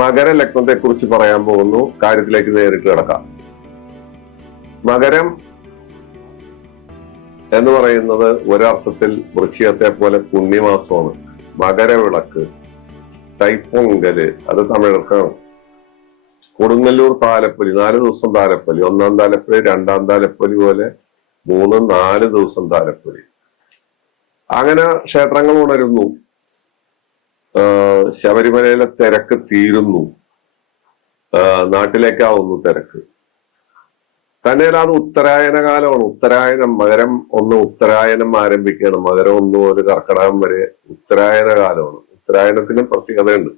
മകരലഗ്നത്തെ കുറിച്ച് പറയാൻ പോകുന്നു. കാര്യത്തിലേക്ക് നേരിട്ട് കിടക്കാം. മകരം എന്ന് പറയുന്നത് ഒരർത്ഥത്തിൽ വൃശ്ചികത്തെ പോലെ പുണ്യമാസമാണ്. മകരവിളക്ക്, തൈപ്പൊങ്കല്, അത് തമിഴർക്കാണ്. കൊടുങ്ങല്ലൂർ താലപ്പൊലി, 4 ദിവസം താലപ്പൊലി, 1-ാം താലപ്പൊലി, 2-ാം താലപ്പൊലി പോലെ 3-4 ദിവസം താലപ്പൊലി. അങ്ങനെ ക്ഷേത്രങ്ങൾ ഉണരുന്നു, ശബരിമലയിലെ തിരക്ക് തീരുന്നു, നാട്ടിലേക്കാവുന്നു തിരക്ക്. തന്നെയല്ല, അത് ഉത്തരായന കാലമാണ്. ഉത്തരായനം, മകരം 1 ഉത്തരായനം ആരംഭിക്കുകയാണ്. മകരം 1 ഒരു കർക്കിടകം വരെ ഉത്തരായന കാലമാണ്. ഉത്തരായനത്തിന് പ്രത്യേകതയുണ്ട്.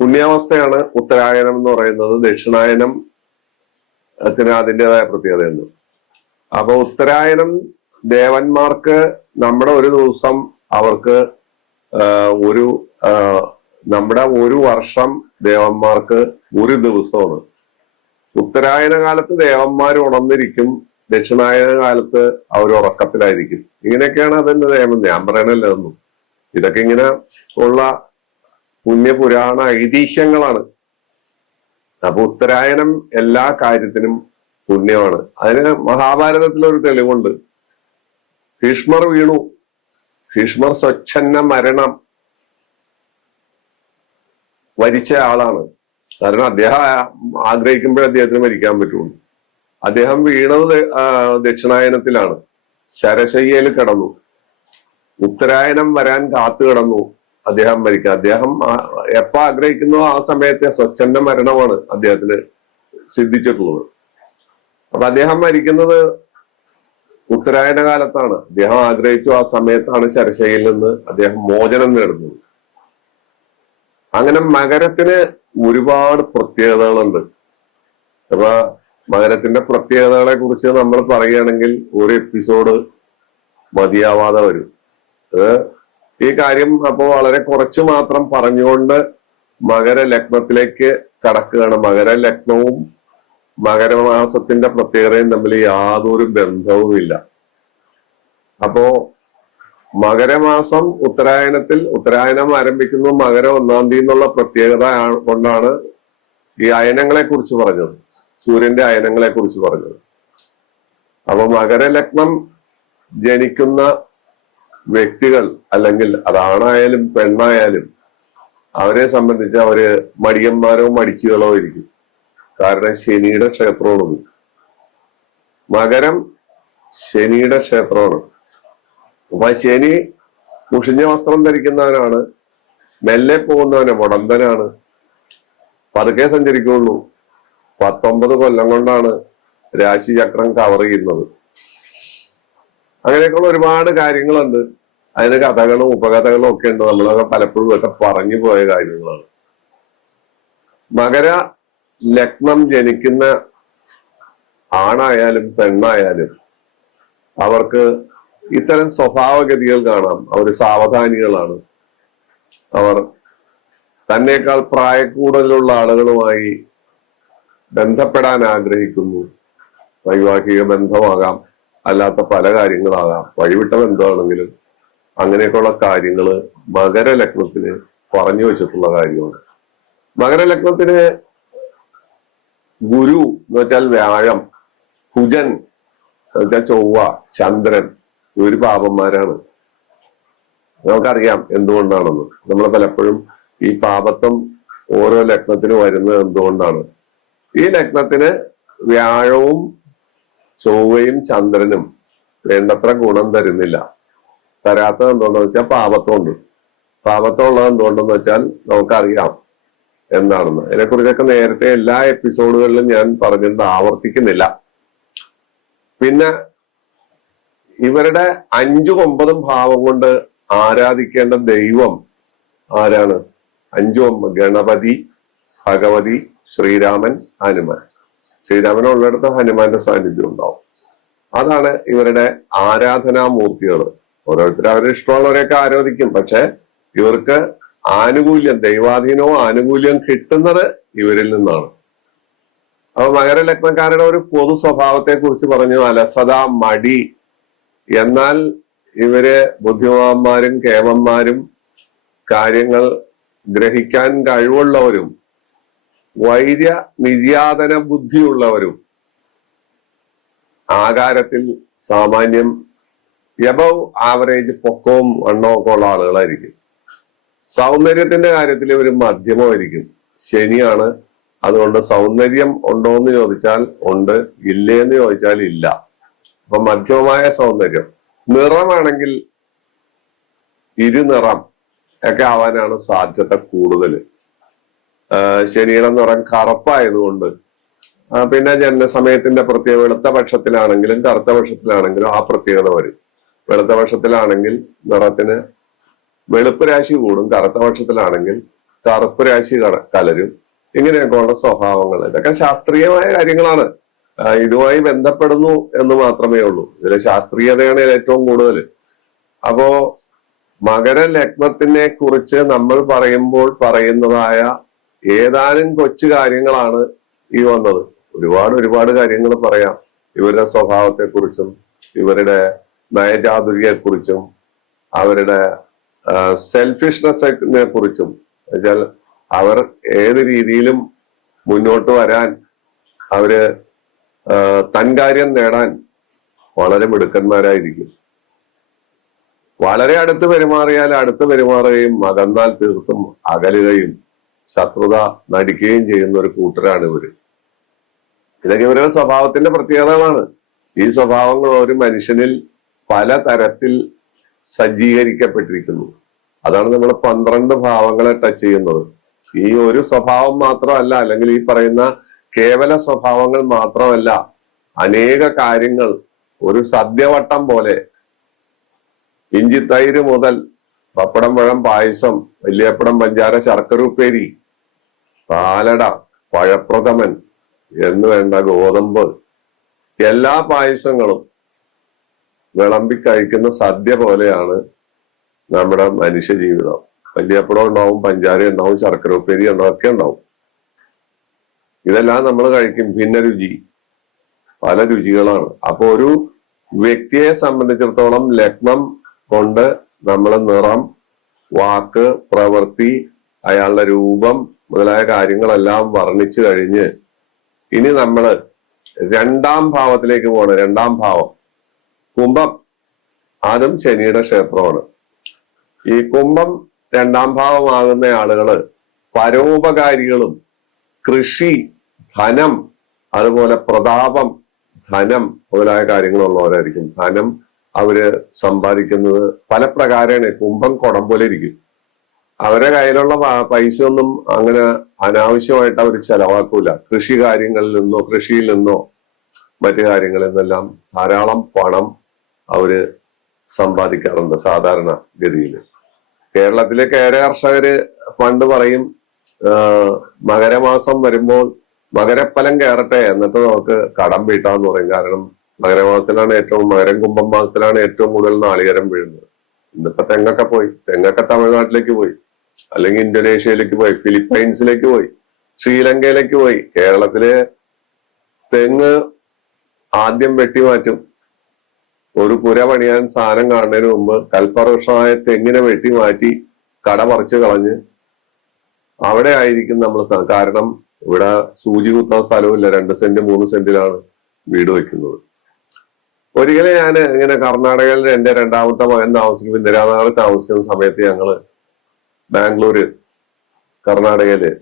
പുണ്യാവസ്ഥയാണ് ഉത്തരായനം എന്ന് പറയുന്നത്. ദക്ഷിണായനത്തിന് അതിൻ്റെതായ പ്രത്യേകതയുണ്ട്. അപ്പൊ ഉത്തരായനം ദേവന്മാർക്ക് നമ്മുടെ ഒരു ദിവസം, അവർക്ക് നമ്മുടെ ഒരു വർഷം ദേവന്മാർക്ക് ഒരു ദിവസമാണ്. ഉത്തരായന കാലത്ത് ദേവന്മാർ ഉണർന്നിരിക്കും, ദക്ഷിണായന കാലത്ത് അവർ ഉറക്കത്തിലായിരിക്കും. ഇങ്ങനെയൊക്കെയാണ് അതിന്റെ നിയമം. ഞാൻ പറയണല്ലോ ഒന്നും. ഇതൊക്കെ ഇങ്ങനെ ഉള്ള പുണ്യപുരാണ ഐതിഹ്യങ്ങളാണ്. അപ്പൊ ഉത്തരായനം എല്ലാ കാര്യത്തിനും പുണ്യമാണ്. അതിന് മഹാഭാരതത്തിലൊരു തെളിവുണ്ട്. ഭീഷ്മർ വീണു. ഭീഷ്മർ സ്വച്ഛന്ന മരണം വരിച്ച ആളാണ്. കാരണം അദ്ദേഹം ആഗ്രഹിക്കുമ്പോഴേ അദ്ദേഹത്തിന് മരിക്കാൻ പറ്റുള്ളൂ. അദ്ദേഹം വീണത് ദക്ഷിണായനത്തിലാണ്. ശരശയ്യയിൽ കിടന്നു. ഉത്തരായനം വരാൻ കാത്തു കിടന്നു അദ്ദേഹം മരിക്കാൻ. അദ്ദേഹം എപ്പോ ആഗ്രഹിക്കുന്നോ ആ സമയത്തെ സ്വച്ഛന്റെ മരണമാണ് അദ്ദേഹത്തിന് സിദ്ധിച്ചിട്ടുള്ളത്. അപ്പൊ അദ്ദേഹം മരിക്കുന്നത് ഉത്തരായന കാലത്താണ്. അദ്ദേഹം ആഗ്രഹിച്ചു ആ സമയത്താണ് ശരശയ്യയിൽ നിന്ന് അദ്ദേഹം മോചനം നേടുന്നത്. അങ്ങനെ മകരത്തിന് ഒരുപാട് പ്രത്യേകതകളുണ്ട്. അപ്പൊ മകരത്തിന്റെ പ്രത്യേകതകളെ കുറിച്ച് നമ്മൾ പറയുകയാണെങ്കിൽ ഒരു എപ്പിസോഡ് മതിയാവാതെ വരും. ഈ കാര്യം അപ്പോ വളരെ കുറച്ച് മാത്രം പറഞ്ഞുകൊണ്ട് മകരലഗ്നത്തിലേക്ക് കടക്കുകയാണ്. മകരലഗ്നവും മകരമാസത്തിന്റെ പ്രത്യേകതയും തമ്മിൽ യാതൊരു ബന്ധവുമില്ല. അപ്പോ മകരമാസം ഉത്തരായനം ആരംഭിക്കുന്നു മകരം 1-ാം തീയതി എന്നുള്ള പ്രത്യേകത കൊണ്ടാണ് ഈ അയനങ്ങളെ കുറിച്ച് പറഞ്ഞത്, സൂര്യന്റെ അയനങ്ങളെ കുറിച്ച് പറഞ്ഞത്. അപ്പൊ മകരലഗ്നം ജനിക്കുന്ന വ്യക്തികൾ, അല്ലെങ്കിൽ അതാണായാലും പെണ്ണായാലും, അവരെ സംബന്ധിച്ച് അവര് മടിയന്മാരോ മടിച്ചുകളോ ഇരിക്കും. കാരണം ശനിയുടെ ക്ഷേത്രമാണ് മകരം. ശനിയുടെ ക്ഷേത്രമാണ്. അപ്പൊ ശനി മുഷിഞ്ഞ വസ്ത്രം ധരിക്കുന്നവനാണ്, മെല്ലെ പോകുന്നവന് മുടന്തനാണ്, പതുക്കെ സഞ്ചരിക്കുള്ളൂ. 19 കൊല്ലം കൊണ്ടാണ് രാശിചക്രം കവർ ചെയ്യുന്നത്. അങ്ങനെയൊക്കെയുള്ള ഒരുപാട് കാര്യങ്ങളുണ്ട്. അതിന് കഥകളും ഉപകഥകളും ഒക്കെ ഉണ്ട്. നമ്മളൊക്കെ പലപ്പോഴും ഒക്കെ പറഞ്ഞു പോയ കാര്യങ്ങളാണ്. മകര ലഗ്നം ജനിക്കുന്ന ആണായാലും പെണ്ണായാലും അവർക്ക് ഇത്തരം സ്വഭാവഗതികൾ കാണാം. അവർ സാവധാനികളാണ്. അവർ തന്നേക്കാൾ പ്രായക്കൂടുതലുള്ള ആളുകളുമായി ബന്ധപ്പെടാൻ ആഗ്രഹിക്കുന്നു. വൈവാഹിക ബന്ധമാകാം, അല്ലാത്ത പല കാര്യങ്ങളാകാം, വഴിവിട്ട ബന്ധമാണെങ്കിലും അങ്ങനെയൊക്കെയുള്ള കാര്യങ്ങള് മകരലഗ്നത്തിന് പറഞ്ഞു വെച്ചിട്ടുള്ള കാര്യമാണ്. മകരലഗ്നത്തിന് ഗുരു എന്ന് വെച്ചാൽ വ്യാഴം, കുജൻ എന്ന് വെച്ചാൽ ചൊവ്വ, ചന്ദ്രൻ, ഒരു പാപന്മാരാണ്. നമുക്കറിയാം എന്തുകൊണ്ടാണെന്ന്. നമ്മൾ പലപ്പോഴും ഈ പാപത്വം ഓരോ ലഗ്നത്തിന് വരുന്നത് എന്തുകൊണ്ടാണ്. ഈ ലഗ്നത്തിന് വ്യാഴവും ചൊവ്വയും ചന്ദ്രനും വേണ്ടത്ര ഗുണം തരുന്നില്ല. തരാത്തത് എന്തുകൊണ്ടെന്ന് വെച്ചാൽ പാപത്വമുണ്ട്. പാപത്വം ഉള്ളത് എന്തുകൊണ്ടെന്ന് വെച്ചാൽ നമുക്കറിയാം എന്താണെന്ന്. ഇതിനെക്കുറിച്ചൊക്കെ നേരത്തെ എല്ലാ എപ്പിസോഡുകളിലും ഞാൻ പറഞ്ഞിട്ട് ആവർത്തിക്കുന്നില്ല. പിന്നെ ഇവരുടെ 5ഉം 9ഉം ഭാവം കൊണ്ട് ആരാധിക്കേണ്ട ദൈവം ആരാണ്? 5ഉം 9, ഗണപതി, ഭഗവതി, ശ്രീരാമൻ, ഹനുമാൻ. ശ്രീരാമൻ ഉള്ളിടത്ത് ഹനുമാന്റെ സാന്നിധ്യം ഉണ്ടാവും. അതാണ് ഇവരുടെ ആരാധനാമൂർത്തികൾ. ഓരോരുത്തരും അവരുടെ ഇഷ്ടമുള്ളവരെയൊക്കെ ആരാധിക്കും. പക്ഷെ ഇവർക്ക് ആനുകൂല്യം, ദൈവാധീനവും ആനുകൂല്യം കിട്ടുന്നത് ഇവരിൽ നിന്നാണ്. അപ്പൊ മകരലഗ്നക്കാരുടെ ഒരു പൊതു സ്വഭാവത്തെ കുറിച്ച് പറഞ്ഞു. അലസത, മടി. എന്നാൽ ഇവര് ബുദ്ധിമാന്മാരും കേമന്മാരും കാര്യങ്ങൾ ഗ്രഹിക്കാൻ കഴിവുള്ളവരും വൈര്യ നിര്യാതന ബുദ്ധിയുള്ളവരും ആകാരത്തിൽ സാമാന്യം എബവ് ആവറേജ് പൊക്കവും വണ്ണവും ഒക്കെ ഉള്ള ആളുകളായിരിക്കും. സൗന്ദര്യത്തിന്റെ കാര്യത്തിൽ ഒരു മധ്യമമായിരിക്കും. ശനിയാണ്. അതുകൊണ്ട് സൗന്ദര്യം ഉണ്ടോ എന്ന് ചോദിച്ചാൽ ഉണ്ട്, ഇല്ലേന്ന് ചോദിച്ചാൽ ഇല്ല. അപ്പൊ മധ്യമമായ സൗന്ദര്യം. നിറമാണെങ്കിൽ ഇരുനിറം ഒക്കെ ആവാനാണ് സാധ്യത കൂടുതൽ. ശനിയുടെ നിറം കറുപ്പായതുകൊണ്ട് പിന്നെ ജനനസമയത്തിന്റെ പ്രത്യേക വെളുത്ത പക്ഷത്തിലാണെങ്കിലും കറുത്ത പക്ഷത്തിലാണെങ്കിലും ആ പ്രത്യേകത വരും. വെളുത്ത പക്ഷത്തിലാണെങ്കിൽ നിറത്തിന് വെളുപ്പ് രാശി കൂടും, കറുത്ത പക്ഷത്തിലാണെങ്കിൽ കറുപ്പ് രാശി കലരും. ഇങ്ങനെയൊക്കെയുള്ള സ്വഭാവങ്ങൾ ഇതൊക്കെ ശാസ്ത്രീയമായ കാര്യങ്ങളാണ്. ഇതുമായി ബന്ധപ്പെടുന്നു എന്ന് മാത്രമേ ഉള്ളൂ. ഇതിലെ ശാസ്ത്രീയതയാണ് ഏറ്റവും കൂടുതൽ. അപ്പോ മകര ലഗ്നത്തിനെ കുറിച്ച് നമ്മൾ പറയുമ്പോൾ പറയുന്നതായ ഏതാനും കൊച്ചു കാര്യങ്ങളാണ് ഈ വന്നത്. ഒരുപാട് കാര്യങ്ങൾ പറയാം. ഇവരുടെ സ്വഭാവത്തെക്കുറിച്ചും ഇവരുടെ നയചാതുര്യത്തെക്കുറിച്ചും അവരുടെ സെൽഫിഷ്നെസ്സിനെ കുറിച്ചും. എന്നുവെച്ചാൽ അവർ ഏത് രീതിയിലും മുന്നോട്ട് വരാൻ, അവര് തൻകാര്യം നേടാൻ വളരെ മിടുക്കന്മാരായിരിക്കും. വളരെ അടുത്ത് പെരുമാറിയാൽ അടുത്ത് പെരുമാറുകയും അകന്നാൽ തീർത്തും അകലുകയും ശത്രുത നടിക്കുകയും ചെയ്യുന്ന ഒരു കൂട്ടരാണ് ഇവര്. ഇതൊക്കെ ഇവരുടെ സ്വഭാവത്തിന്റെ പ്രത്യേകതകളാണ്. ഈ സ്വഭാവങ്ങൾ ഒരു മനുഷ്യനിൽ പല തരത്തിൽ സജ്ജീകരിക്കപ്പെട്ടിരിക്കുന്നു. അതാണ് നമ്മൾ 12 ഭാവങ്ങളെ ടച്ച് ചെയ്യുന്നത്. ഈ ഒരു സ്വഭാവം മാത്രമല്ല, അല്ലെങ്കിൽ ഈ പറയുന്ന കേവല സ്വഭാവങ്ങൾ മാത്രമല്ല, അനേക കാര്യങ്ങൾ ഒരു സദ്യവട്ടം പോലെ ഇഞ്ചിത്തൈര് മുതൽ പപ്പടം പഴം പായസം, വല്യപ്പടം പഞ്ചാര ശർക്കര ഉപ്പേരി, പാലട, പഴപ്രഥമൻ എന്ന് വേണ്ട ഗോതമ്പ്, എല്ലാ പായസങ്ങളും വിളമ്പി കഴിക്കുന്ന സദ്യ പോലെയാണ് നമ്മുടെ മനുഷ്യ ജീവിതം. വല്യപ്പടം ഉണ്ടാവും, പഞ്ചാര ഉണ്ടാവും, ശർക്കര ഉപ്പേരി ഉണ്ടാവും, ഒക്കെ ഉണ്ടാവും. ഇതെല്ലാം നമ്മൾ കഴിക്കും. ഭിന്ന രുചി, പല രുചികളാണ്. അപ്പൊ ഒരു വ്യക്തിയെ സംബന്ധിച്ചിടത്തോളം ലഗ്നം കൊണ്ട് നമ്മൾ നിറം, വാക്ക്, പ്രവൃത്തി, അയാളുടെ രൂപം മുതലായ കാര്യങ്ങളെല്ലാം വർണ്ണിച്ചു കഴിഞ്ഞ് ഇനി നമ്മള് 2ാം ഭാവത്തിലേക്ക് പോകണം. 2ാം ഭാവം കുംഭം. അതും ശനിയുടെ ക്ഷേത്രമാണ്. ഈ കുംഭം 2ാം ഭാവമാകുന്ന ആളുകള് പരോപകാരികളും കൃഷി, ധനം, അതുപോലെ പ്രതാപം, ധനം മുതലായ കാര്യങ്ങളുള്ളവരായിരിക്കും. ധനം അവര് സമ്പാദിക്കുന്നത് പല പ്രകാരമാണ്. കുംഭം കുടം പോലെ ഇരിക്കും. അവരുടെ കയ്യിലുള്ള പൈസ ഒന്നും അങ്ങനെ അനാവശ്യമായിട്ട് അവർ ചെലവാക്കൂല. കൃഷി കാര്യങ്ങളിൽ നിന്നോ കൃഷിയിൽ നിന്നോ മറ്റു കാര്യങ്ങളിൽ നിന്നെല്ലാം ധാരാളം പണം അവര് സമ്പാദിക്കാറുണ്ട് സാധാരണ ഗതിയിൽ. കേരളത്തിലെ കേര കർഷകര് പണ്ട് പറയും, മകരമാസം വരുമ്പോൾ മകരപ്പലം കയറട്ടെ എന്നിട്ട് നമുക്ക് കടം വീട്ടാന്ന് പറയും. കാരണം മകരമാസത്തിലാണ് മകരം കുംഭം മാസത്തിലാണ് ഏറ്റവും കൂടുതൽ നാളികേരം വീഴുന്നത്. ഇന്നിപ്പോ തെങ്ങൊക്കെ തമിഴ്നാട്ടിലേക്ക് പോയി, അല്ലെങ്കിൽ ഇന്തോനേഷ്യയിലേക്ക് പോയി, ഫിലിപ്പൈൻസിലേക്ക് പോയി, ശ്രീലങ്കയിലേക്ക് പോയി. കേരളത്തിലെ തെങ്ങ് ആദ്യം വെട്ടിമാറ്റും. ഒരു പുര പണിയാൻ സാധനം കാണുന്നതിന് മുമ്പ് കൽപ്പവൃക്ഷമായ തെങ്ങിനെ വെട്ടിമാറ്റി കട പറിച്ചു കളഞ്ഞ് അവിടെ ആയിരിക്കും നമ്മൾ. കാരണം ഇവിടെ സൂചി കുത്താൻ സ്ഥലമില്ല. 2 സെന്റ് 3 സെന്റിലാണ് വീട് വെക്കുന്നത്. ഒരിക്കലും ഞാൻ ഇങ്ങനെ കർണാടകയിൽ എന്റെ 2ാമത്തെ മകൻ താമസിക്കുമ്പോൾ, ഇന്ദിരാനഗറിൽ താമസിക്കുന്ന സമയത്ത് ഞങ്ങള് ബാംഗ്ലൂര്, കർണാടകയില്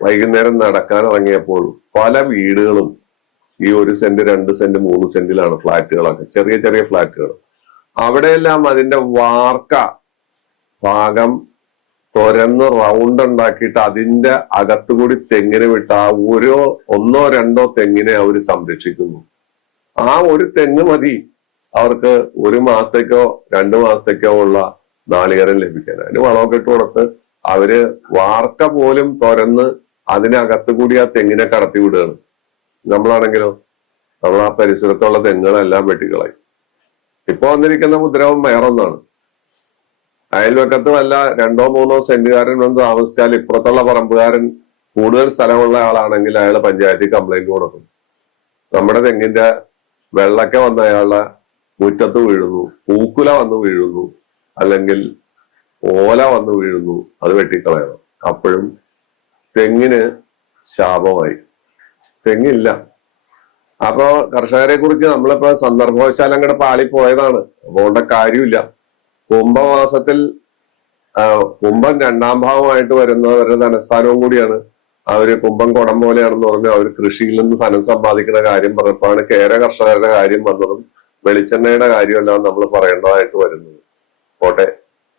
വൈകുന്നേരം നടക്കാൻ ഇറങ്ങിയപ്പോൾ പല വീടുകളും ഈ 1 സെന്റ് 2 സെന്റ് 3 സെന്റിലാണ് ഫ്ലാറ്റുകളൊക്കെ, ചെറിയ ചെറിയ ഫ്ലാറ്റുകൾ. അവിടെയെല്ലാം അതിന്റെ വാർക്ക ഭാഗം തുരന്ന് റൗണ്ട് ഉണ്ടാക്കിയിട്ട് അതിന്റെ അകത്തുകൂടി തെങ്ങിനെ വിട്ട് ആ 1 2 തെങ്ങിനെ അവർ സംരക്ഷിക്കുന്നു. ആ ഒരു തെങ്ങ് മതി അവർക്ക് 1 മാസത്തേക്കോ 2 മാസത്തേക്കോ ഉള്ള നാളികേരം ലഭിക്കാൻ. അതിന് വളമൊക്കെ ഇട്ട് കൊടുത്ത് അവര് വാർക്ക പോലും തുരന്ന് അതിനകത്ത് കൂടി ആ തെങ്ങിനെ കടത്തി വിടുകയാണ്. നമ്മളാണെങ്കിലോ നമ്മൾ ആ പരിസരത്തുള്ള തെങ്ങുകളെല്ലാം വെട്ടിക്കളയും. ഇപ്പൊ വന്നിരിക്കുന്ന ഉപദ്രവം വേറൊന്നാണ്. അയൽവക്കത്ത് വല്ല 2 3 സെന്റുകാരൻ വന്ന് താമസിച്ചാൽ ഇപ്പുറത്തുള്ള പറമ്പുകാരൻ കൂടുതൽ സ്ഥലമുള്ള ആളാണെങ്കിൽ അയാൾ പഞ്ചായത്തിൽ കംപ്ലൈന്റ് കൊടുക്കും. നമ്മുടെ തെങ്ങിന്റെ വെള്ളക്ക വന്ന് അയാളുടെ മുറ്റത്ത് വീഴുന്നു, പൂക്കുല വന്ന് വീഴുന്നു, അല്ലെങ്കിൽ ഓല വന്ന് വീഴുന്നു, അത് വെട്ടിക്കളയണം. അപ്പോഴും തെങ്ങിന് ശാപമായി, തെങ്ങില്ല. അപ്പോ കർഷകരെ കുറിച്ച് നമ്മളിപ്പോ സന്ദർഭവശാൽ അങ്ങോട്ട് പാളിപ്പോയതാണ്, പോകേണ്ട കാര്യമില്ല. കുംഭമാസത്തിൽ കുംഭം രണ്ടാം ഭാവമായിട്ട് വരുന്നവരുടെ ധനസ്ഥാനവും കൂടിയാണ്. അവര് കുംഭം കുടം പോലെയാണെന്ന് പറഞ്ഞു അവർ കൃഷിയിൽ നിന്ന് ധനം സമ്പാദിക്കുന്ന കാര്യം പറഞ്ഞപ്പോഴാണ് കേര കർഷകരുടെ കാര്യം വന്നതും വെളിച്ചെണ്ണയുടെ കാര്യമെല്ലാം നമ്മൾ പറയേണ്ടതായിട്ട് വരുന്നത്. പോട്ടെ,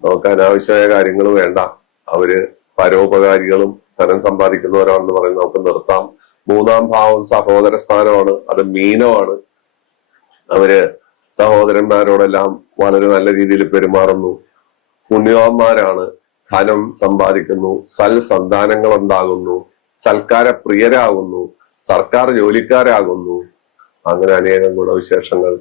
നമുക്ക് അനാവശ്യമായ കാര്യങ്ങൾ വേണ്ട. അവര് പരോപകാരികളും ധനം സമ്പാദിക്കുന്നവരാണെന്ന് പറയുന്നത് നമുക്ക് നിർത്താം. മൂന്നാം ഭാവം സഹോദര സ്ഥാനമാണ്, അത് മീനമാണ്. അവര് സഹോദരന്മാരോടെല്ലാം വളരെ നല്ല രീതിയിൽ പെരുമാറുന്നു, പുണ്യവാന്മാരാണ്, ധനം സമ്പാദിക്കുന്നു, സൽസന്താനങ്ങൾ ഉണ്ടാകുന്നു, സൽക്കാര പ്രിയരാകുന്നു, സർക്കാർ ജോലിക്കാരാകുന്നു. അങ്ങനെ അനേകം ഗുണവിശേഷങ്ങൾ.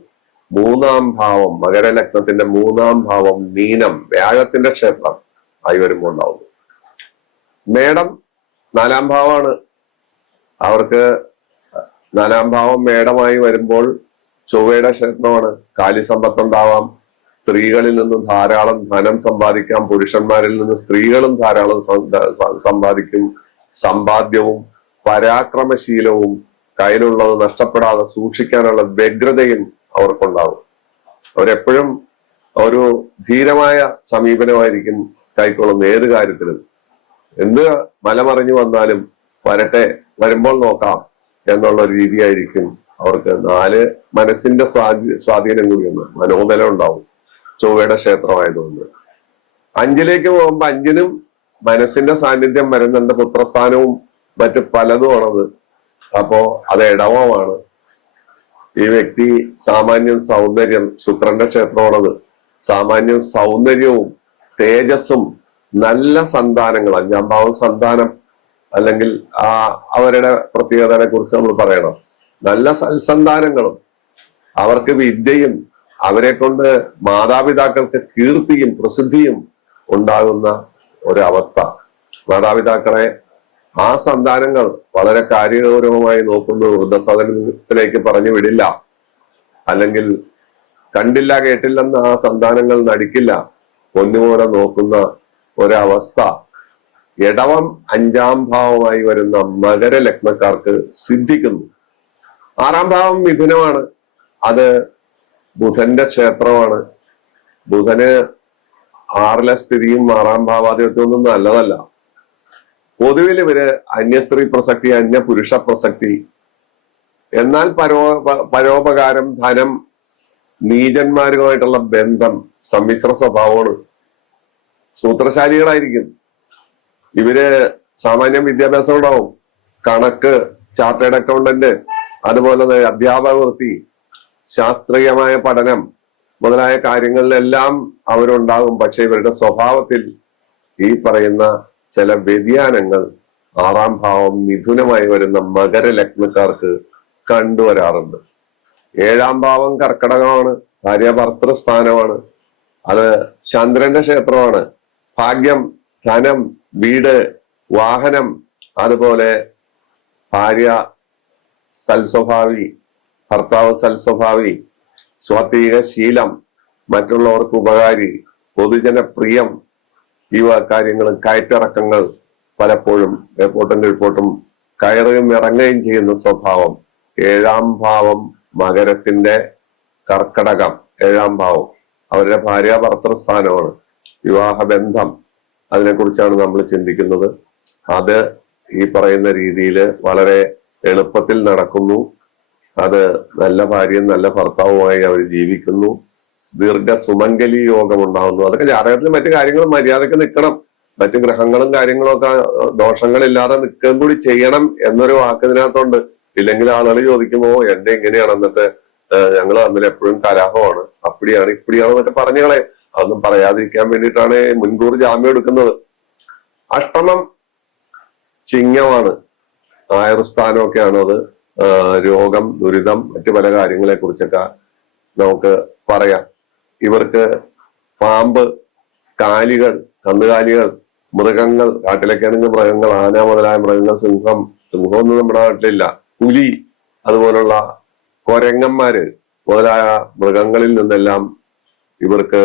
മൂന്നാം ഭാവം മകരലഗ്നത്തിന്റെ മൂന്നാം ഭാവം മീനം, വ്യാഴത്തിന്റെ ക്ഷേത്രം ആയി വരുമ്പോൾ ഉണ്ടാവുന്നു. മേടം നാലാം ഭാവമാണ്. അവർക്ക് നാലാം ഭാവം മേടമായി വരുമ്പോൾ ചൊവ്വയുടെ ക്ഷേത്രമാണ്. കാലിസമ്പത്തുണ്ടാവാം, സ്ത്രീകളിൽ നിന്നും ധാരാളം ധനം സമ്പാദിക്കാം, പുരുഷന്മാരിൽ നിന്ന് സ്ത്രീകളും ധാരാളം സമ്പാദിക്കും. സമ്പാദ്യവും പരാക്രമശീലവും കയ്യിലുള്ളത് നഷ്ടപ്പെടാതെ സൂക്ഷിക്കാനുള്ള വ്യഗ്രതയും അവർക്കുണ്ടാവും. അവരെപ്പോഴും ഒരു ധീരമായ സമീപനമായിരിക്കും കൈക്കൊള്ളുന്ന ഏത് കാര്യത്തിലും. എന്ത് മലമറിഞ്ഞു വന്നാലും വരട്ടെ, വരുമ്പോൾ നോക്കാം എന്നുള്ള ഒരു രീതിയായിരിക്കും അവർക്ക്. മനസ്സിന്റെ സ്വാധീനം കൂടിയൊന്ന് മനോബലം ഉണ്ടാവും ചൊവ്വയുടെ ക്ഷേത്രമായതുകൊണ്ട്. അഞ്ചിലേക്ക് പോകുമ്പോ അഞ്ചിനും മനസ്സിന്റെ സാന്നിധ്യം വരുന്നുണ്ട്, പുത്രസ്ഥാനവും മറ്റ് പലതുമാണത്. അപ്പോ അത് ഇടവമാണ്. ഈ വ്യക്തി സാമാന്യം സൗന്ദര്യം, ശുക്രന്റെ ക്ഷേത്രമാണത്. സാമാന്യം സൗന്ദര്യവും തേജസ്സും നല്ല സന്താനങ്ങൾ, അഞ്ചാം ഭാവം സന്താനം അല്ലെങ്കിൽ അവരുടെ പ്രത്യേകതയെ കുറിച്ച് നമ്മൾ പറയണം. നല്ല സൽസന്താനങ്ങളും അവർക്ക് വിദ്യയും അവരെ കൊണ്ട് മാതാപിതാക്കൾക്ക് കീർത്തിയും പ്രസിദ്ധിയും ഉണ്ടാകുന്ന ഒരവസ്ഥ. മാതാപിതാക്കളെ ആ സന്താനങ്ങൾ വളരെ കാര്യഗൗരവമായി നോക്കുന്നു, വൃദ്ധസദനത്തിലേക്ക് പറഞ്ഞു വിടില്ല, അല്ലെങ്കിൽ കണ്ടില്ല കേട്ടില്ലെന്ന് ആ സന്താനങ്ങൾ നടിക്കില്ല, പൊന്നുപോലെ നോക്കുന്ന ഒരവസ്ഥ ഇടവം അഞ്ചാം ഭാവമായി വരുന്ന മകരലഗ്നക്കാർക്ക് സിദ്ധിക്കുന്നു. ആറാം ഭാവം മിഥുനമാണ്, അത് ബുധന്റെ ക്ഷേത്രമാണ്. ബുധന് ആറിലെ സ്ഥിതിയും ആറാം ഭാവാധിപത്യമൊന്നും നല്ലതല്ല. പൊതുവിൽ ഇവര് അന്യസ്ത്രീ പ്രസക്തി, അന്യ പുരുഷ പ്രസക്തി, എന്നാൽ പരോപകാരം, ധനം, നീചന്മാരുമായിട്ടുള്ള ബന്ധം, സമ്മിശ്ര സ്വഭാവമാണ്. സൂത്രശാലികളായിരിക്കും ഇവര്. സാമാന്യം വിദ്യാഭ്യാസം ഉണ്ടാവും, കണക്ക്, ചാർട്ടേഡ് അക്കൗണ്ടന്റ്, അതുപോലെ അധ്യാപക വൃത്തി, ശാസ്ത്രീയമായ പഠനം മുതലായ കാര്യങ്ങളിലെല്ലാം അവരുണ്ടാകും. പക്ഷെ ഇവരുടെ സ്വഭാവത്തിൽ ഈ പറയുന്ന ചില വ്യതിയാനങ്ങൾ ആറാം ഭാവം മിഥുനമായി വരുന്ന മകരലഗ്നക്കാർക്ക് കണ്ടുവരാറുണ്ട്. ഏഴാം ഭാവം കർക്കടകമാണ്, ഭാര്യാഭർത്തൃസ്ഥാനമാണ്, അത് ചന്ദ്രന്റെ ക്ഷേത്രമാണ്. ഭാഗ്യം, ധനം, വീട്, വാഹനം, അതുപോലെ ഭാര്യ സൽസ്വഭാവി, ഭർത്താവ് സൽസ്വഭാവി, സ്വാത്വിക ശീലം, മറ്റുള്ളവർക്ക് ഉപകാരി, പൊതുജനപ്രിയം, ഈ കാര്യങ്ങളും കയറ്റിറക്കങ്ങൾ, പലപ്പോഴും എപ്പോട്ടും കീഴ്പോട്ടും കയറുകയും ഇറങ്ങുകയും ചെയ്യുന്ന സ്വഭാവം. ഏഴാം ഭാവം മകരത്തിന്റെ കർക്കടകം, ഏഴാം ഭാവം അവരുടെ ഭാര്യാഭർത്തൃസ്ഥാനമാണ്. വിവാഹബന്ധം, അതിനെക്കുറിച്ചാണ് നമ്മൾ ചിന്തിക്കുന്നത്. അത് ഈ പറയുന്ന രീതിയിൽ വളരെ എളുപ്പത്തിൽ നടക്കുന്നു. അത് നല്ല ഭാര്യയും നല്ല ഭർത്താവുമായി അവർ ജീവിക്കുന്നു. ദീർഘ സുമംഗലി യോഗം ഉണ്ടാകുന്നു. അതൊക്കെ ജാതകത്തിൽ മറ്റു കാര്യങ്ങൾ മര്യാദക്ക് നിൽക്കണം, മറ്റു ഗ്രഹങ്ങളും കാര്യങ്ങളും ഒക്കെ ദോഷങ്ങളില്ലാതെ നിൽക്കുകയും കൂടി ചെയ്യണം എന്നൊരു വാക്ക് ഇതിനകത്തുണ്ട്. ഇല്ലെങ്കിൽ ആളുകൾ ചോദിക്കുമ്പോ എന്റെ എങ്ങനെയാണ്, എന്നിട്ട് ഞങ്ങൾ തമ്മിൽ എപ്പോഴും കലഹമാണ്, അപ്പടിയാണ് ഇപ്പടിയാണ് എന്നൊക്കെ പറഞ്ഞുകളെ. അതൊന്നും പറയാതിരിക്കാൻ വേണ്ടിയിട്ടാണ് മുൻകൂർ ജാമ്യം എടുക്കുന്നത്. അഷ്ടമം ചിങ്ങമാണ്, ആയുർസ്ഥാനമൊക്കെയാണ് അത്. രോഗം, ദുരിതം, മറ്റു പല കാര്യങ്ങളെ കുറിച്ചൊക്കെ നമുക്ക് പറയാം. ഇവർക്ക് പാമ്പ്, കാലികൾ, കന്നുകാലികൾ, മൃഗങ്ങൾ, കാട്ടിലൊക്കെയാണെങ്കിൽ മൃഗങ്ങൾ, ആന മുതലായ മൃഗങ്ങൾ, സിംഹമൊന്നും നമ്മുടെ നാട്ടിലില്ല, പുലി, അതുപോലുള്ള കൊരങ്ങന്മാര് മുതലായ മൃഗങ്ങളിൽ നിന്നെല്ലാം ഇവർക്ക്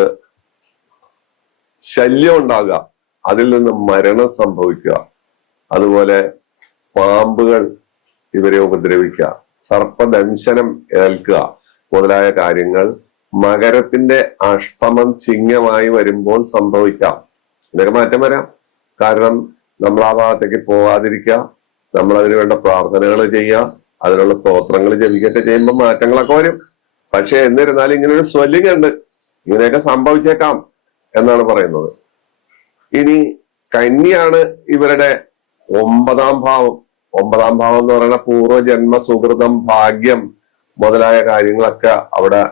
ശല്യം ഉണ്ടാകുക, അതിൽ നിന്ന് മരണം സംഭവിക്കുക, അതുപോലെ പാമ്പുകൾ ഇവരെ ഉപദ്രവിക്കുക, സർപ്പദംശനം ഏൽക്കുക മുതലായ കാര്യങ്ങൾ മകരത്തിന്റെ അഷ്ടമം ചിങ്ങമായി വരുമ്പോൾ സംഭവിക്കാം. ഇതൊക്കെ മാറ്റം വരാം. കാരണം നമ്മൾ ആ ഭാഗത്തേക്ക് പോവാതിരിക്കുക, നമ്മൾ അതിനു വേണ്ട പ്രാർത്ഥനകൾ ചെയ്യുക, അതിനുള്ള സ്തോത്രങ്ങൾ ജപിക്കൊക്കെ ചെയ്യുമ്പോൾ മാറ്റങ്ങളൊക്കെ വരും. പക്ഷെ എന്നിരുന്നാലും ഇങ്ങനെ ഒരു സ്വല്ലിംഗ് ഉണ്ട്, ഇങ്ങനെയൊക്കെ സംഭവിച്ചേക്കാം എന്നാണ് പറയുന്നത്. ഇനി കന്യാണ് ഇവരുടെ 9ാം ഭാവം. 9ാം ഭാവം എന്ന് പറയുന്ന പൂർവ്വജന്മ സുഹൃതം, ഭാഗ്യം മുതലായ കാര്യങ്ങളൊക്കെ അവിടെ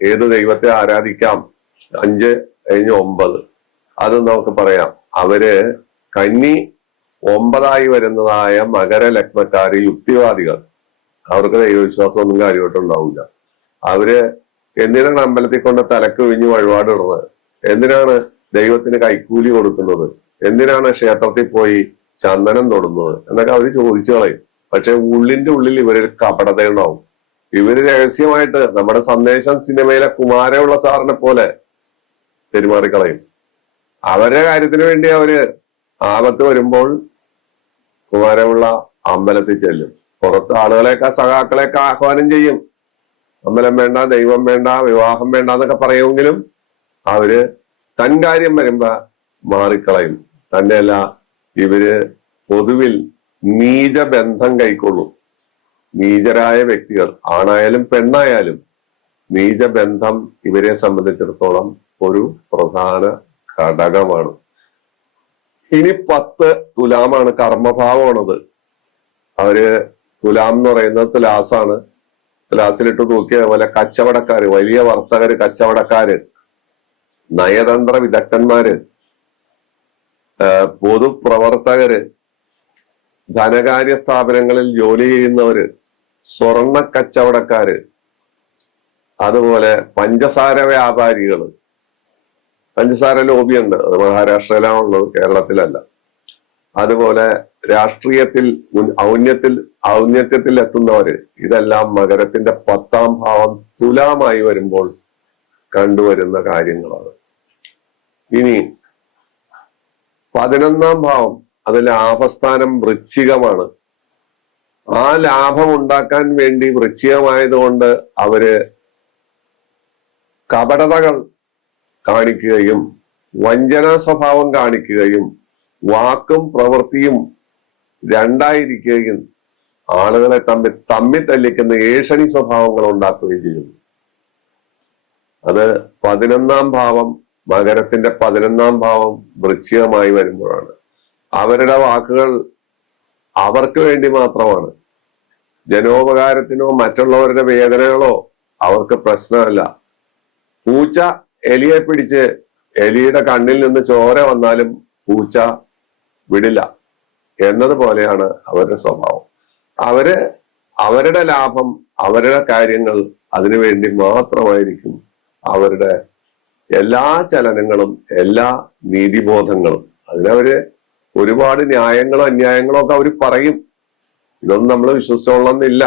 ഏത് ദൈവത്തെ ആരാധിക്കാം. 5 കഴിഞ്ഞ് 9 അത് നമുക്ക് പറയാം. അവര് കന്നി 9ആയി വരുന്നതായ മകര ലഗ്നക്കാര് യുക്തിവാദികൾ, അവർക്ക് ദൈവവിശ്വാസം ഒന്നും കാര്യമായിട്ടുണ്ടാവില്ല. അവര് എന്തിനാണ് അമ്പലത്തിൽ കൊണ്ട് തലക്ക് വിഞ്ഞ് വഴിപാട് ഇടുന്നത്? എന്തിനാണ് ദൈവത്തിന് കൈക്കൂലി കൊടുക്കുന്നത്? എന്തിനാണ് ക്ഷേത്രത്തിൽ പോയി ചന്ദനം തൊടുന്നത് എന്നൊക്കെ അവര് ചോദിച്ചു കളയും. പക്ഷെ ഉള്ളിന്റെ ഉള്ളിൽ ഇവരൊരു കപടതയുണ്ടാവും. ഇവര് രഹസ്യമായിട്ട് നമ്മുടെ സന്ദേശം സിനിമയിലെ കുമാരമുള്ള സാറിനെ പോലെ പെരുമാറിക്കളയും. അവരുടെ കാര്യത്തിന് വേണ്ടി അവര് ആപത്ത് വരുമ്പോൾ കുമാരമുള്ള അമ്പലത്തിൽ ചെല്ലും. പുറത്ത് ആളുകളെയൊക്കെ സഖാക്കളെയൊക്കെ ആഹ്വാനം ചെയ്യും. അമ്പലം വേണ്ട, ദൈവം വേണ്ട, വിവാഹം വേണ്ട എന്നൊക്കെ പറയുമെങ്കിലും അവര് തൻ കാര്യം വരുമ്പോ മാറിക്കളയും. തന്നെയല്ല, ഇവര് പൊതുവിൽ നീചബന്ധം കൈക്കൊള്ളും. നീചരായ വ്യക്തികൾ, ആണായാലും പെണ്ണായാലും നീചബന്ധം ഇവരെ സംബന്ധിച്ചിടത്തോളം ഒരു പ്രധാന ഘടകമാണ്. ഇനി 10 തുലാമാണ്, കർമ്മഭാവമാണത്. അവര് തുലാം എന്ന് പറയുന്നത് തുലാസാണ്. തുലാസിലിട്ട് തൂക്കിയ പോലെ കച്ചവടക്കാര്, വലിയ വർത്തകര്, കച്ചവടക്കാര്, നയതന്ത്ര വിദഗ്ധന്മാര്, പൊതുപ്രവർത്തകര്, ധനകാര്യ സ്ഥാപനങ്ങളിൽ ജോലി ചെയ്യുന്നവര്, സ്വർണ്ണ കച്ചവടക്കാര്, അതുപോലെ പഞ്ചസാര വ്യാപാരികള്. പഞ്ചസാര ലോബിയുണ്ട്, അത് മഹാരാഷ്ട്രയിലാണുള്ളത്, കേരളത്തിലല്ല. അതുപോലെ രാഷ്ട്രീയത്തിൽ ഔന്നത്യത്തിൽ എത്തുന്നവര്. ഇതെല്ലാം മകരത്തിന്റെ 10ാം ഭാവം തുലാമായി വരുമ്പോൾ കണ്ടുവരുന്ന കാര്യങ്ങളാണ്. ഇനി 11ാം ഭാവം, അത് ലാഭസ്ഥാനം വൃശ്ചികമാണ്. ആ ലാഭം ഉണ്ടാക്കാൻ വേണ്ടി വൃശ്ചികമായതുകൊണ്ട് അവര് കപടതകൾ കാണിക്കുകയും വഞ്ചനാ സ്വഭാവം കാണിക്കുകയും വാക്കും പ്രവൃത്തിയും രണ്ടായിരിക്കുകയും ആളുകളെ തമ്മിൽ തല്ലിക്കുന്ന ഏഷണി സ്വഭാവങ്ങൾ ഉണ്ടാക്കുകയും ചെയ്യുന്നു. അത് 11ാം ഭാവം, മകരത്തിന്റെ 11ാം ഭാവം വൃശ്ചികമായി വരുമ്പോഴാണ്. അവരുടെ വാക്കുകൾ അവർക്ക് വേണ്ടി മാത്രമാണ്. ജനോപകാരത്തിനോ മറ്റുള്ളവരുടെ വേദനകളോ അവർക്ക് പ്രശ്നമല്ല. പൂച്ച എലിയെ പിടിച്ച് എലിയുടെ കണ്ണിൽ നിന്ന് ചോര വന്നാലും പൂച്ച വിടില്ല എന്നതുപോലെയാണ് അവരുടെ സ്വഭാവം. അവരുടെ ലാഭം, അവരുടെ കാര്യങ്ങൾ, അതിനുവേണ്ടി മാത്രമായിരിക്കും അവരുടെ എല്ലാ ചലനങ്ങളും, എല്ലാ നീതിബോധങ്ങളും. അതിനവര് ഒരുപാട് ന്യായങ്ങളോ അന്യായങ്ങളോ ഒക്കെ അവർ പറയും. ഇതൊന്നും നമ്മൾ വിശ്വസിച്ചോളന്നില്ല.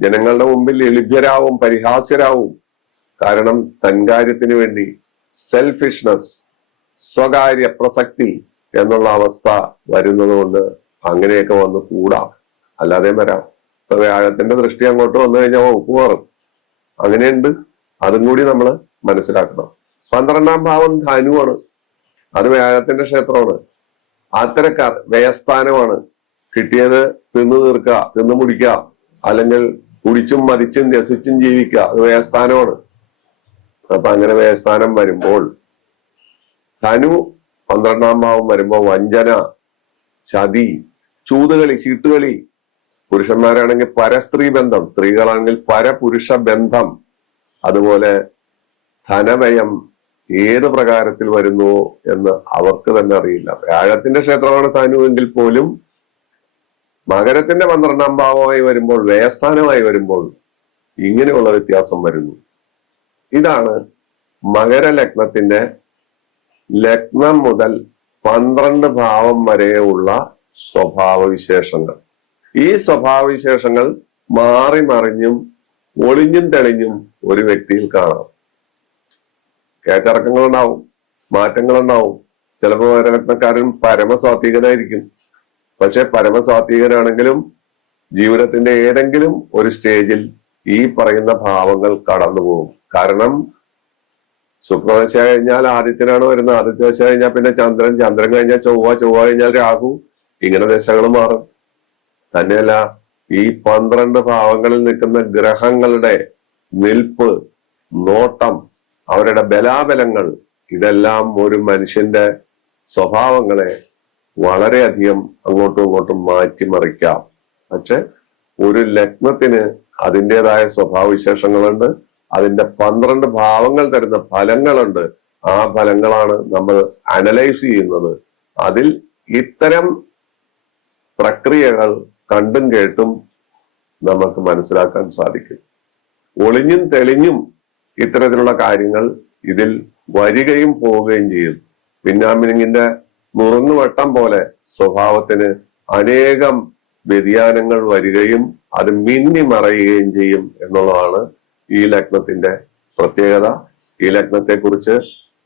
ജനങ്ങളുടെ മുമ്പിൽ ലഭ്യരാവും, പരിഹാസ്യരാവും. കാരണം തൻകാര്യത്തിന് വേണ്ടി സെൽഫിഷ്നസ്, സ്വകാര്യ പ്രസക്തി എന്നുള്ള അവസ്ഥ വരുന്നത് കൊണ്ട് അങ്ങനെയൊക്കെ വന്ന് കൂടാം. അല്ലാതെ വരാം. ഇപ്പൊ വ്യാഴത്തിന്റെ ദൃഷ്ടി അങ്ങോട്ട് വന്നു കഴിഞ്ഞാൽ ഉപ്പ് മാറും. അങ്ങനെയുണ്ട്. അതും കൂടി നമ്മൾ മനസ്സിലാക്കണം. 12ാം ഭാവം ധനുവാണ്. അത് വ്യാഴത്തിന്റെ ക്ഷേത്രമാണ്. അത്തരക്കാർ വ്യയസ്ഥാനമാണ്. കിട്ടിയത് തിന്നു തീർക്കുക, തിന്നു മുടിക്കുക, അല്ലെങ്കിൽ കുടിച്ചും മതിച്ചും രസിച്ചും ജീവിക്കുക, അത് വ്യയസ്ഥാനമാണ്. അപ്പൊ അങ്ങനെ വ്യയസ്ഥാനം വരുമ്പോൾ ധനു 12ാം ഭാവം വരുമ്പോൾ വഞ്ചന, ചതി, ചൂതുകളി, ചീട്ടുകളി. പുരുഷന്മാരാണെങ്കിൽ പരസ്ത്രീ ബന്ധം, സ്ത്രീകളാണെങ്കിൽ പരപുരുഷ ബന്ധം. അതുപോലെ ധനവയം ഏത് പ്രകാരത്തിൽ വരുന്നു എന്ന് അവർക്ക് തന്നെ അറിയില്ല. വ്യാഴത്തിന്റെ ക്ഷേത്രമാണ് ധനു എങ്കിൽ പോലും മകരത്തിന്റെ 12ാം ഭാവമായി വരുമ്പോൾ, വ്യയസ്ഥാനമായി വരുമ്പോൾ ഇങ്ങനെയുള്ള വ്യത്യാസം വരുന്നു. ഇതാണ് മകരലഗ്നത്തിന്റെ ലഗ്നം മുതൽ 12 ഭാവം വരെയുള്ള സ്വഭാവവിശേഷങ്ങൾ. ഈ സ്വഭാവവിശേഷങ്ങൾ മാറി മറിഞ്ഞും ഒളിഞ്ഞും തെളിഞ്ഞും ഒരു വ്യക്തിയിൽ കാണാം. കേട്ടിറക്കങ്ങളുണ്ടാവും. മാറ്റങ്ങൾ ഉണ്ടാവും. ചിലപ്പോൾ മകരലഗ്നക്കാരൻ പരമസാത്വികനായിരിക്കും. പക്ഷെ പരമസാത്വികനാണെങ്കിലും ജീവിതത്തിന്റെ ഏതെങ്കിലും ഒരു സ്റ്റേജിൽ ഈ പറയുന്ന ഭാവങ്ങൾ കടന്നു പോകും. കാരണം ശുക്രദശ കഴിഞ്ഞാൽ ആദിത്യനാണ് വരുന്നത്. ആദിത്യദശ കഴിഞ്ഞാൽ പിന്നെ ചന്ദ്രൻ, ചന്ദ്രൻ കഴിഞ്ഞാൽ ചൊവ്വ, ചൊവ്വ കഴിഞ്ഞാൽ രാഹു. ഇങ്ങനെ ദശകൾ മാറും. തന്നെയല്ല, ഈ 12 ഭാവങ്ങളിൽ നിൽക്കുന്ന ഗ്രഹങ്ങളുടെ നിൽപ്പ്, നോട്ടം, അവരുടെ ബലാബലങ്ങൾ, ഇതെല്ലാം ഒരു മനുഷ്യന്റെ സ്വഭാവങ്ങളെ വളരെയധികം അങ്ങോട്ടും ഇങ്ങോട്ടും മാറ്റിമറിക്കാം. പക്ഷെ ഒരു ലഗ്നത്തിന് അതിൻ്റെതായ സ്വഭാവവിശേഷങ്ങളുണ്ട്. അതിന്റെ 12 ഭാവങ്ങൾ തരുന്ന ഫലങ്ങളുണ്ട്. ആ ഫലങ്ങളാണ് നമ്മൾ അനലൈസ് ചെയ്യുന്നത്. അതിൽ ഇത്തരം പ്രക്രിയകൾ കണ്ടും കേട്ടും നമുക്ക് മനസ്സിലാക്കാൻ സാധിക്കും. ഒളിഞ്ഞും തെളിഞ്ഞും ഇത്തരത്തിലുള്ള കാര്യങ്ങൾ ഇതിൽ വരികയും പോവുകയും ചെയ്യും. പിന്നാമിനിങ്ങിന്റെ നുറുങ്ങുവട്ടം പോലെ സ്വഭാവത്തിന് അനേകം വ്യതിയാനങ്ങൾ വരികയും അത് മിന്നി മറയുകയും ചെയ്യും എന്നുള്ളതാണ് ഈ ലഗ്നത്തിന്റെ പ്രത്യേകത. ഈ ലഗ്നത്തെ കുറിച്ച്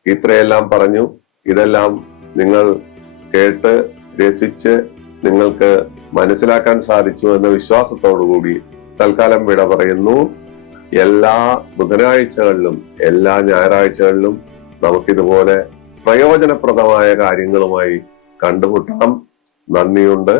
ഇത്രയെല്ലാം പറഞ്ഞു. ഇതെല്ലാം നിങ്ങൾ കേട്ട് രസിച്ച് നിങ്ങൾക്ക് മനസ്സിലാക്കാൻ സാധിച്ചു എന്ന വിശ്വാസത്തോടുകൂടി തൽക്കാലം വിട പറയുന്നു. എല്ലാ ബുധനാഴ്ചകളിലും എല്ലാ ഞായറാഴ്ചകളിലും നമുക്കിതുപോലെ പ്രയോജനപ്രദമായ കാര്യങ്ങളുമായി കണ്ടുമുട്ടാം. നന്ദിയുണ്ട്.